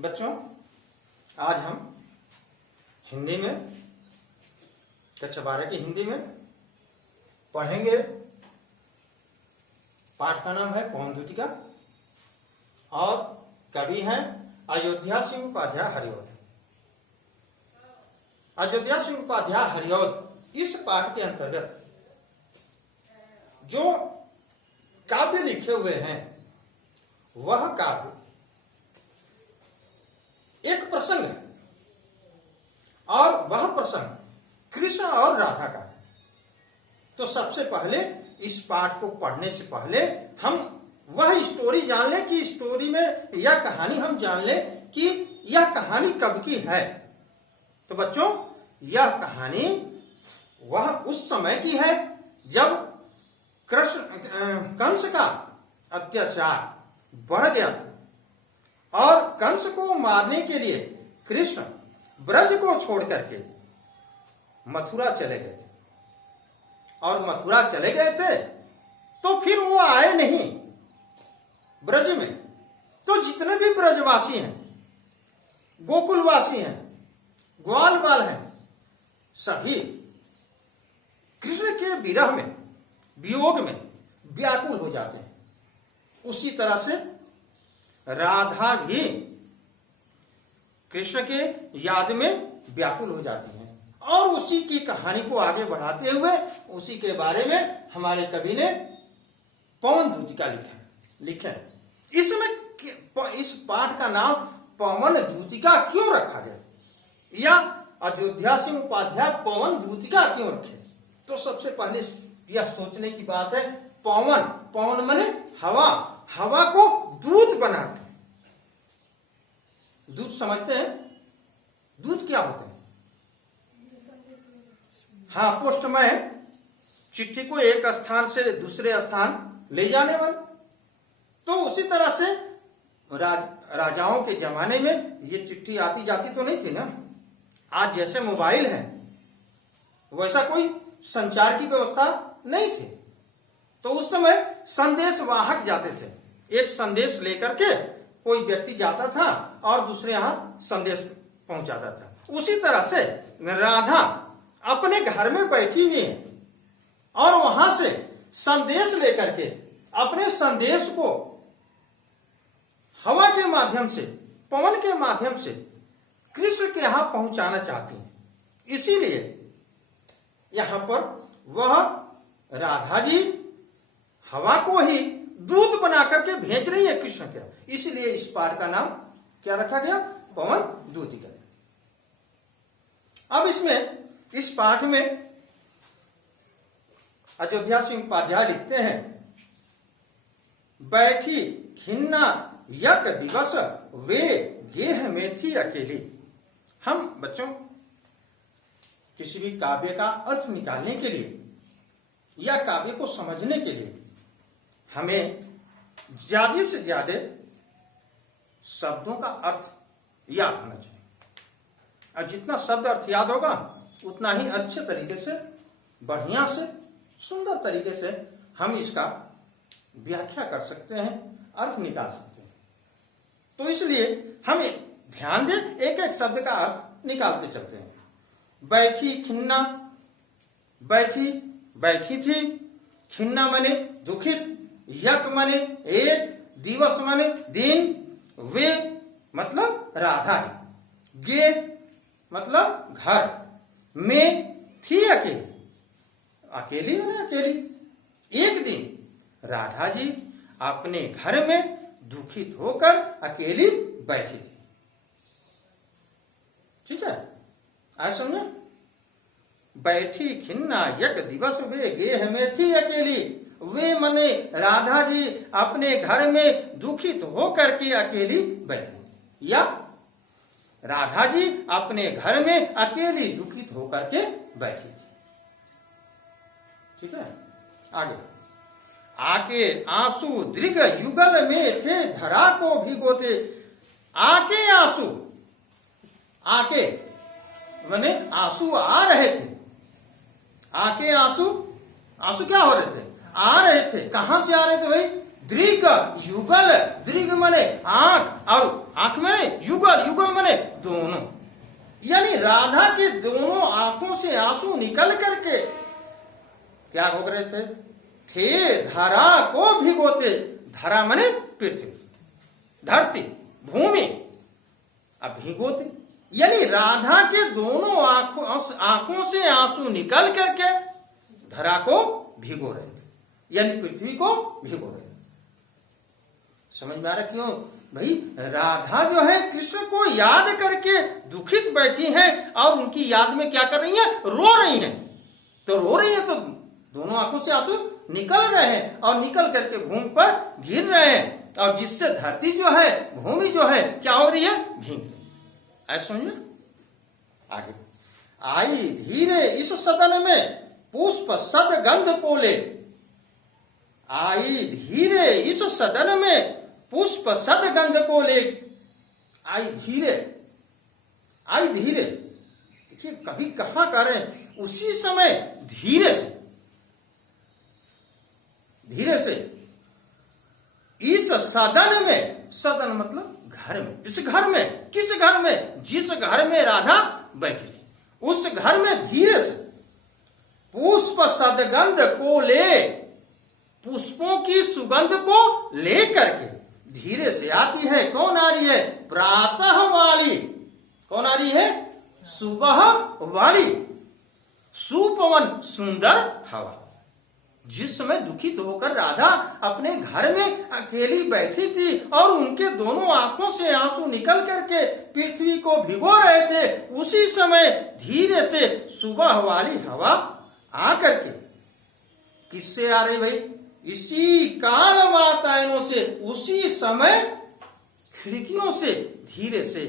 बच्चों, आज हम हिंदी में कक्षा 12 की हिंदी में पढ़ेंगे। पाठ का नाम है पवन दूतिका और कवि हैं अयोध्या सिंह उपाध्याय हरिऔध। अयोध्या सिंह उपाध्याय हरिऔध इस पाठ के अंतर्गत जो काव्य लिखे हुए हैं वह काव्य एक प्रसंग है और वह प्रसंग कृष्ण और राधा का है। तो सबसे पहले इस पाठ को पढ़ने से पहले हम वह स्टोरी जान लें कि स्टोरी में यह कहानी हम जान लें कि यह कहानी कब की है। तो बच्चों, यह कहानी वह उस समय की है जब कंस का अत्याचार बढ़ गया और कंस को मारने के लिए कृष्ण ब्रज को छोड़ करके मथुरा चले गए थे और मथुरा चले गए थे तो फिर वो आए नहीं ब्रज में। तो जितने भी ब्रजवासी हैं, गोकुलवासी हैं, ग्वाल बाल हैं, सभी कृष्ण के विरह में, वियोग में व्याकुल हो जाते हैं। उसी तरह से राधा भी कृष्ण के याद में व्याकुल हो जाती हैं और उसी की कहानी को आगे बढ़ाते हुए उसी के बारे में हमारे कवि ने पवन दूतिका लिखा है। इसमें इस पाठ का नाम पवन दूतिका क्यों रखा गया या अयोध्या सिंह उपाध्याय पवन दूतिका क्यों रखे? तो सबसे पहले यह सोचने की बात है, पवन, पवन माने हवा, हवा को दूत बनाते हैं। दूत समझते हैं? दूत क्या होते हैं? हाँ, पोस्टमैन, चिट्ठी को एक स्थान से दूसरे स्थान ले जाने वाले। तो उसी तरह से राजाओं के जमाने में ये चिट्ठी आती जाती तो नहीं थी ना। आज जैसे मोबाइल है वैसा कोई संचार की व्यवस्था नहीं थी। तो उस समय संदेश वाहक जाते थे, एक संदेश लेकर के कोई व्यक्ति जाता था और दूसरे यहां संदेश पहुंचाता था। उसी तरह से राधा अपने घर में बैठी हुई है और वहां से संदेश लेकर के अपने संदेश को हवा के माध्यम से, पवन के माध्यम से कृष्ण के यहां पहुंचाना चाहती हैं। इसीलिए यहां पर वह राधा जी हवा को ही दूत बना करके भेज रही है कृष्ण के। इसलिए इस पाठ का नाम क्या रखा गया? पवन दूतिका। अब इसमें इस पाठ में अयोध्या सिंह उपाध्याय लिखते हैं, बैठी खिन्ना यक दिवस वे गेह में थी अकेली। हम बच्चों किसी भी काव्य का अर्थ निकालने के लिए या काव्य को समझने के लिए हमें ज्यादा से ज्यादा शब्दों का अर्थ याद होना चाहिए और जितना शब्द अर्थ याद होगा उतना ही अच्छे तरीके से, बढ़िया से, सुंदर तरीके से हम इसका व्याख्या कर सकते हैं, अर्थ निकाल सकते हैं। तो इसलिए हमें ध्यान दें, एक एक शब्द का अर्थ निकालते चलते हैं। बैठी खिन्ना, बैठी, बैठी थी, खिन्ना माने दुखित, यक माने एक, दिवस माने दिन, वे मतलब राधा, गे मतलब घर, में थी अकेली, अकेली माने अकेली। एक दिन राधा जी अपने घर में दुखित होकर अकेली बैठी थी। ठीक है, आज समझे? बैठी खिन्ना यक दिवस वे गेह में थी अकेली। वे मने राधा जी अपने घर में दुखित होकर के अकेली बैठी, या राधा जी अपने घर में अकेली दुखित होकर के बैठी थी। ठीक है, आगे। आके आंसू दृग युगल में थे धरा को भिगोते। आके आंसू, आके माने आंसू आ रहे थे। आके आंसू, आंसू क्या हो रहे थे? आ रहे थे। कहां से आ रहे थे भाई? दृग युगल, दृग माने आंख और आंख माने युगल, युगल माने दोनों, यानी राधा के दोनों आंखों से आंसू निकल करके क्या हो रहे थे धरा को भिगोते। धरा माने पृथ्वी, धरती, भूमि, अब भिगोते यानी राधा के दोनों आंखों से आंसू निकल करके धरा को भिगो रहे थे, यानी पृथ्वी को भिगो रहे थे। समझ में आ रहा क्यों भाई? राधा जो है कृष्ण को याद करके दुखित बैठी हैं और उनकी याद में क्या कर रही हैं? रो रही हैं। तो रो रही हैं तो दोनों आंखों से आंसू निकल रहे हैं और निकल करके भूमि पर गिर रहे हैं, और जिससे धरती जो है, भूमि जो है क्या हो रही है? भीग। ऐसा समझे? आगे आई धीरे इस सदन में पुष्प सदगंध पोले। आई धीरे इस सदन में पुष्प सदगंध को ले। आई धीरे, आई धीरे, देखिए कभी कहां करें, उसी समय धीरे से, धीरे से इस सदन में, सदन मतलब घर में, इस घर में, किस घर में? जिस घर में राधा बैठी थी उस घर में धीरे से पुष्प सदगंध को ले, पुष्पों की सुगंध को लेकर के धीरे से आती है। कौन आ रही है? प्रातः वाली। कौन आ रही है? सुबह वाली, सुपवन, सुंदर हवा। जिस समय दुखित होकर राधा अपने घर में अकेली बैठी थी और उनके दोनों आंखों से आंसू निकल करके पृथ्वी को भिगो रहे थे, उसी समय धीरे से सुबह वाली हवा आकर के किससे आ रही भाई? इसी काल वातायनों से, उसी समय खिड़कियों से धीरे से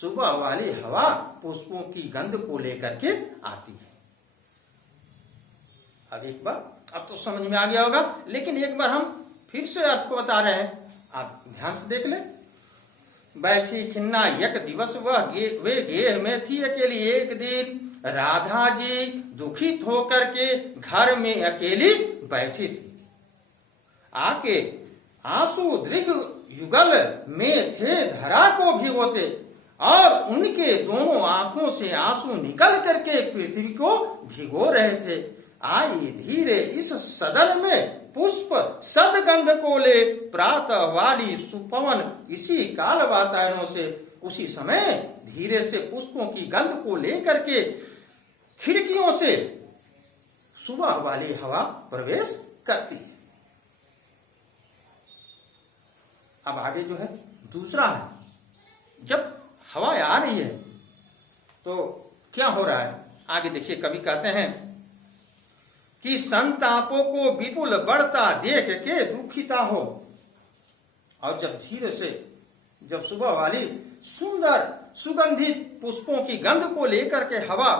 सुबह वाली हवा पुष्पों की गंध को लेकर के आती है। अब एक बार, अब तो समझ में आ गया होगा, लेकिन एक बार हम फिर से अर्थ को बता रहे हैं, आप ध्यान से देख ले। बैठी खिन्ना एक दिवस वह वे गेह में थी अकेली। एक दिन राधा जी दुखित होकर के घर में अकेली बैठी थी। आके आंसू दृग युगल में थे धरा को भिगोते, और उनके दोनों आंखों से आंसू निकल करके पृथ्वी को भिगो रहे थे। आई धीरे इस सदन में पुष्प सदगंध को ले, प्रातः वाली सुपवन, इसी काल वातायनों से, उसी समय धीरे से पुष्पों की गंध को लेकर के खिड़कियों से सुबह वाली हवा प्रवेश करती है। अब आगे जो है दूसरा है, जब हवा आ रही है तो क्या हो रहा है? आगे देखिए, कवि कहते हैं कि संतापों को विपुल बढ़ता देख के दुखिता हो। और जब धीरे से, जब सुबह वाली सुंदर सुगंधित पुष्पों की गंध को लेकर के हवा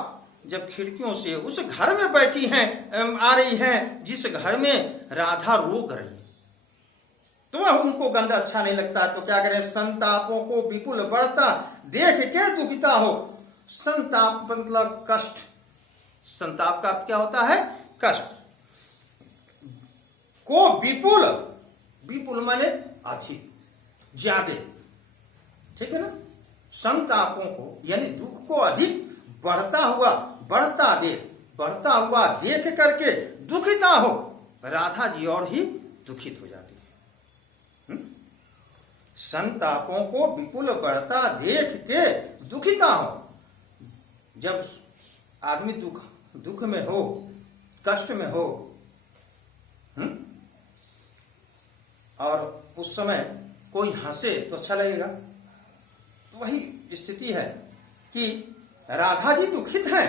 जब खिड़कियों से उस घर में बैठी हैं, आ रही हैं जिस घर में राधा रोक रही है, तो वह उनको गंध अच्छा नहीं लगता, तो क्या करें? संतापों को विपुल बढ़ता देख के दुखिता हो। संताप मतलब कष्ट, संताप का अर्थ क्या होता है? कष्ट। को विपुल, विपुल माने अधिक, ज्यादा, ठीक है ना? संतापों को यानी दुख को अधिक बढ़ता हुआ, बढ़ता हुआ देख करके दुखिता हो। राधा जी और ही दुखित हो जाती है। संतापों को विपुल बढ़ता देख के दुखिता हो। जब आदमी दुख में हो, कष्ट में हो, और उस समय कोई हंसे तो अच्छा लगेगा। वही स्थिति है कि राधा जी दुखित हैं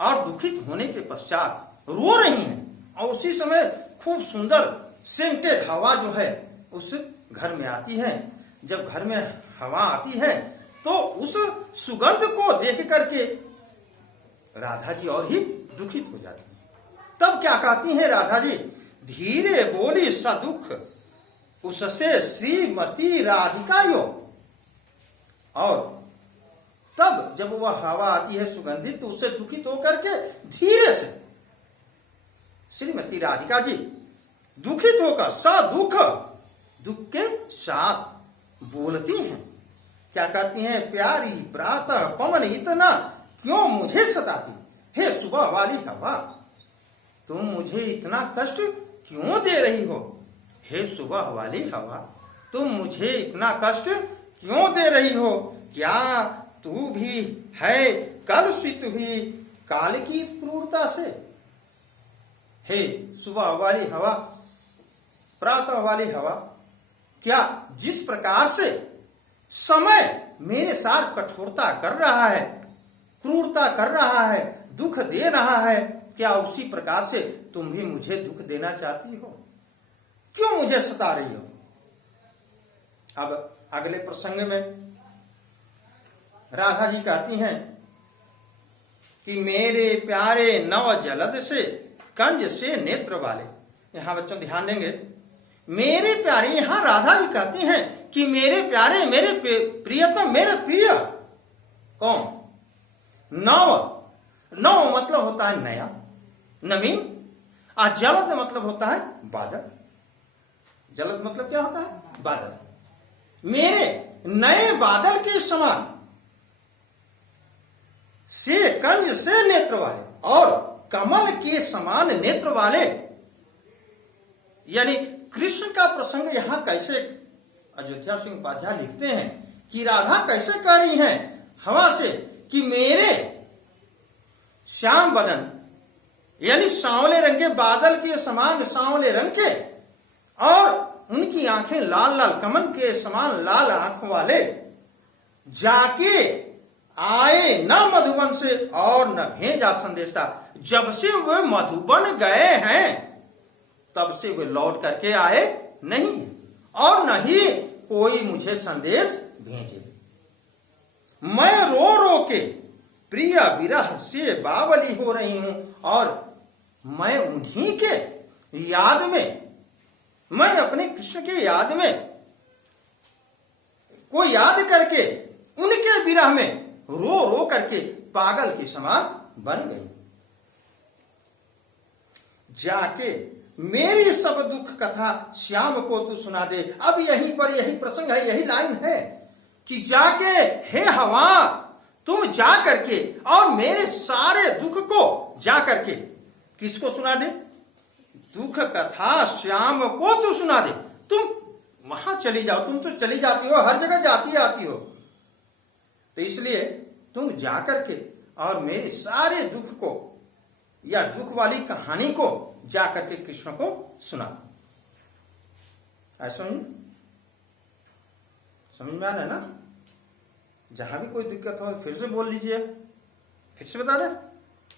और दुखित होने के पश्चात रो रही हैं, और उसी समय खूब सुंदर सेंटेड हवा जो है उस घर में आती है। जब घर में हवा आती है तो उस सुगंध को देख करके राधा जी और ही दुखित हो जाती है। तब क्या कहती हैं राधा जी? धीरे बोली सदुख उससे श्रीमती राधिका यो। और तब जब वह हवा आती है सुगंधित, तो उससे दुखित होकर के धीरे से श्रीमती राधिका जी दुखित होकर सा दुख दुख के साथ बोलती हैं। क्या कहती हैं? प्यारी प्रातः पवन इतना क्यों मुझे सताती, हे सुबह वाली हवा तुम मुझे इतना कष्ट क्यों दे रही हो, हे सुबह वाली हवा तुम मुझे इतना कष्ट क्यों दे रही हो। क्या तू भी है कलुषित हुई काल की क्रूरता से, हे सुबह वाली हवा प्रातः वाली हवा, क्या जिस प्रकार से समय मेरे साथ कठोरता कर रहा है, क्रूरता कर रहा है, दुख दे रहा है, क्या उसी प्रकार से तुम भी मुझे दुख देना चाहती हो? क्यों मुझे सता रही हो? अब अगले प्रसंग में राधा जी कहती हैं कि मेरे प्यारे नव जलद से कंज से नेत्र वाले। यहां बच्चों ध्यान देंगे, मेरे प्यारे, यहां राधा जी कहती हैं कि मेरे प्यारे, मेरे प्रियतम, मेरे प्रिय। कौन? नव। नव मतलब होता है नया, नवीन, और जलद मतलब होता है बादल। जलद मतलब क्या होता है? बादल। मेरे नए बादल के समान से कंज से नेत्र वाले, और कमल के समान नेत्र वाले। यानी कृष्ण का प्रसंग यहां कैसे अयोध्या सिंह उपाध्याय लिखते हैं कि राधा कैसे कह रही हैं हवा से कि मेरे श्याम बदन, यानी सांवले रंग के बादल के समान सांवले रंग के, और उनकी आंखें लाल लाल कमल के समान लाल आंखों वाले, जाके आए न मधुबन से और न भेजा संदेशा। जब से वे मधुबन गए हैं तब से वे लौट करके आए नहीं, और न ही कोई मुझे संदेश भेजे। मैं रो रो के प्रिय विरह से बावली हो रही हूं, और मैं उन्हीं के याद में, मैं अपने कृष्ण के याद में को याद करके उनके विरह में रो रो करके पागल के समान बन गई। जाके मेरी सब दुख कथा श्याम को तू सुना दे। अब यहीं पर यही प्रसंग है, यही लाइन है कि जाके हे हवा तुम जा करके और मेरे सारे दुख को जा करके किसको सुना दे? दुख कथा श्याम को तू सुना दे। तुम वहां चली जाओ, तुम तो चली जाती हो, हर जगह जाती आती हो, तो इसलिए तुम जाकर के और मेरे सारे दुख को या दुख वाली कहानी को जाकर के कृष्ण को सुना। ऐसा ही समझ में आ रहा है ना? जहां भी कोई दिक्कत हो फिर से बोल लीजिए, फिर से बता दें,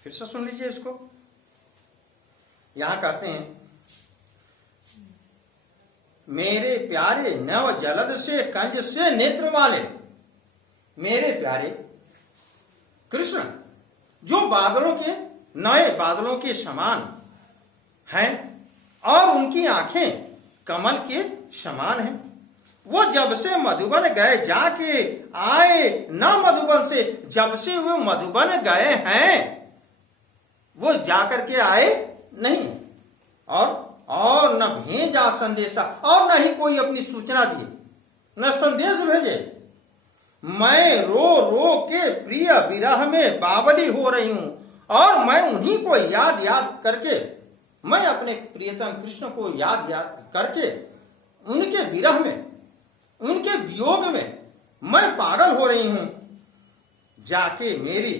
फिर से सुन लीजिए इसको। यहां कहते हैं मेरे प्यारे नव जलद से कंज से नेत्र वाले, मेरे प्यारे कृष्ण जो बादलों के, नए बादलों के समान हैं और उनकी आंखें कमल के समान हैं। वो जब से मधुबन गए, जाके आए न मधुबन से, जब से वो मधुबन गए हैं वो जाकर के आए नहीं, और न भेजा संदेशा, और न ही कोई अपनी सूचना दिए, न संदेश भेजे। मैं रो रो के प्रिय विरह में बावली हो रही हूं, और मैं उन्हीं को याद याद करके, मैं अपने प्रियतम कृष्ण को याद याद करके उनके विरह में, उनके वियोग में मैं पागल हो रही हूं। जाके मेरी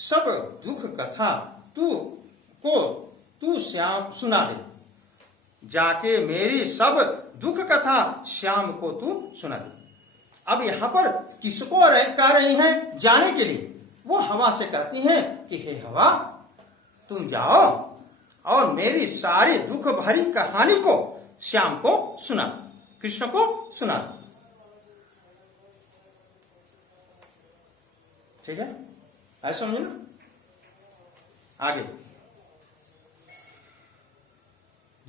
सब दुख कथा तू श्याम सुना दे। जाके मेरी सब दुख कथा श्याम को तू सुना दे। अब यहां पर किसको कह रही हैं जाने के लिए? वो हवा से कहती हैं कि हे हवा तुम जाओ और मेरी सारी दुख भरी कहानी को श्याम को सुना, कृष्ण को सुना। ठीक है, ऐसा समझे ना? आगे,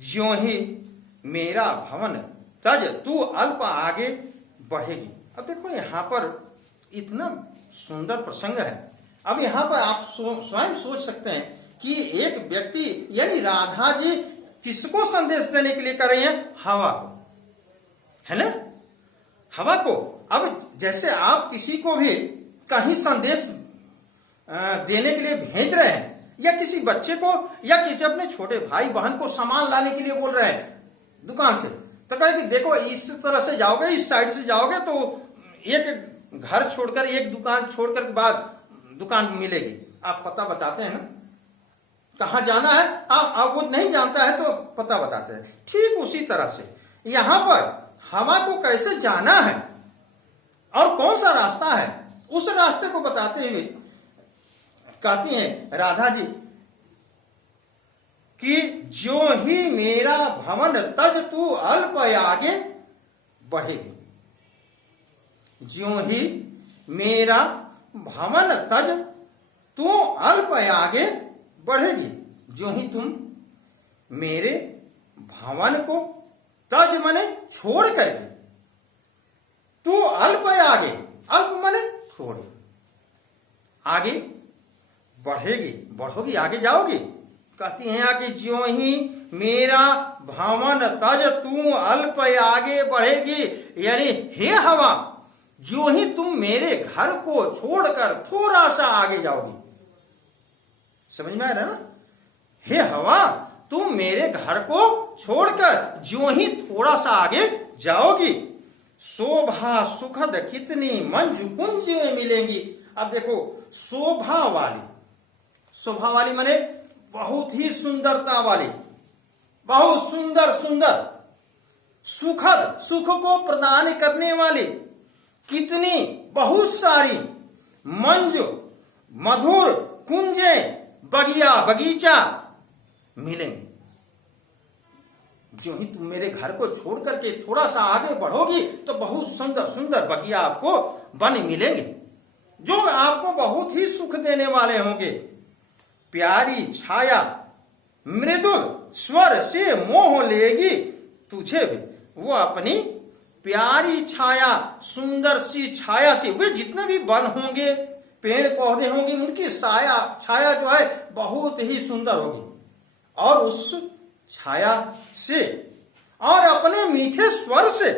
ज्यों ही मेरा भवन तज तू अल्प आगे बढ़ेगी। अब देखो यहां पर इतना सुंदर प्रसंग है। अब यहां पर आप स्वयं सोच सकते हैं कि एक व्यक्ति यानी राधा जी किसको संदेश देने के लिए कर रही हैं? हवा को, है ना, हवा को। अब जैसे आप किसी को भी कहीं संदेश देने के लिए भेज रहे हैं, या किसी बच्चे को या किसी अपने छोटे भाई बहन को सामान लाने के लिए बोल रहे हैं दुकान से, तो कहे कि देखो इस तरह से जाओगे, इस साइड से जाओगे तो एक घर छोड़कर, एक दुकान छोड़कर के बाद दुकान मिलेगी। आप पता बताते हैं ना कहाँ जाना है, आप वो नहीं जानता है तो पता बताते हैं। ठीक उसी तरह से यहां पर हवा को कैसे जाना है और कौन सा रास्ता है, उस रास्ते को बताते हुए कहती हैं राधा जी कि जो ही मेरा भवन तज तू अल्प आगे बढ़ेगी, जो ही मेरा भवन तज तू अल्प आगे बढ़ेगी, जो ही तुम मेरे भवन को तज मने छोड़ करके, तू अल्प आगे, अल्प मने छोड़, आगे बढ़ेगी, बढ़ोगी, आगे जाओगी। कहती हैं कि जो ही मेरा भवन तज तू अल्प आगे बढ़ेगी, यानी हे हवा, जो ही तुम मेरे घर को छोड़कर थोड़ा सा आगे जाओगी। समझ में आ रहा है ना? हे हवा, तुम मेरे घर को छोड़कर जो ही थोड़ा सा आगे जाओगी, शोभा सुखद कितनी मंजू कुंज मिलेंगी। अब देखो शोभा वाली, शोभा वाली माने बहुत ही सुंदरता वाली, बहुत सुंदर सुंदर, सुखद सुख को प्रदान करने वाली, कितनी बहुत सारी, मंजू मधुर कुंजे बगिया बगीचा मिलेंगे। जो ही तुम मेरे घर को छोड़ करके थोड़ा सा आगे बढ़ोगी तो बहुत सुंदर सुंदर बगिया आपको बन मिलेंगे, जो आपको बहुत ही सुख देने वाले होंगे। प्यारी छाया मृदुल स्वर से मोह लेगी तुझे भी, वो अपनी प्यारी छाया, सुंदर सी छाया से, वे जितने भी वन होंगे, पेड़ पौधे होंगे, उनकी छाया जो है बहुत ही सुंदर होगी, और उस छाया से और अपने मीठे स्वर से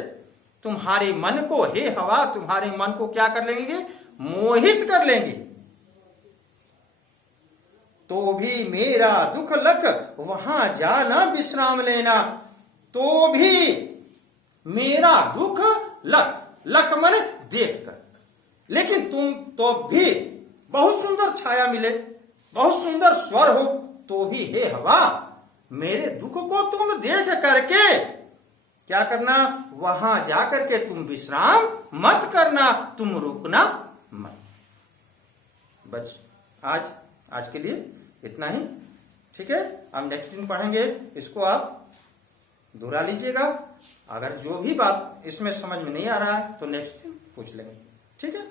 तुम्हारे मन को, हे हवा, तुम्हारे मन को क्या कर लेंगे? मोहित कर लेंगे। तो भी मेरा दुख लख वहां जाना विश्राम लेना, तो भी मेरा दुख लख, लख माने देख कर, लेकिन तुम तो भी बहुत सुंदर छाया मिले, बहुत सुंदर स्वर हो, तो भी हे हवा, मेरे दुख को तुम देख करके क्या करना? वहां जाकर के तुम विश्राम मत करना, तुम रुकना मत। बस आज के लिए इतना ही, ठीक है। हम नेक्स्ट दिन पढ़ेंगे, इसको आप दोहरा लीजिएगा। अगर जो भी बात इसमें समझ में नहीं आ रहा है तो नेक्स्ट दिन पूछ लेंगे, ठीक है।